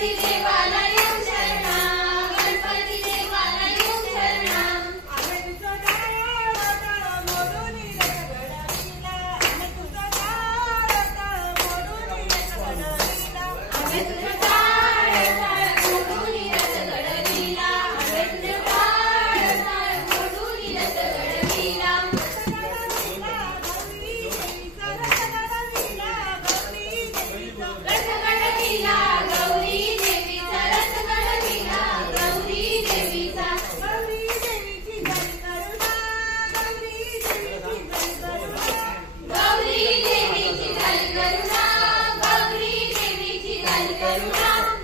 गणपती देवाला येऊ शरणम, गणपती देवाला येऊ शरणम. आम्ही तुझं टाळ मोडून रथ घडविला, आम्ही तुझं टाळ मोडून रथ घडविला. आम्ही तुझं टाळ मोडून रथ घडविला, आम्ही तुझं टाळ मोडून रथ घडविला. रथ घडविला गौरी देवीचा, रथ घडविला गौरी देवीचा. गौरी देवीची जय करुणा, गौरी देवीची जय करुणा. गौरी देवीची जय करुणा, गौरी देवीची जय करुणा.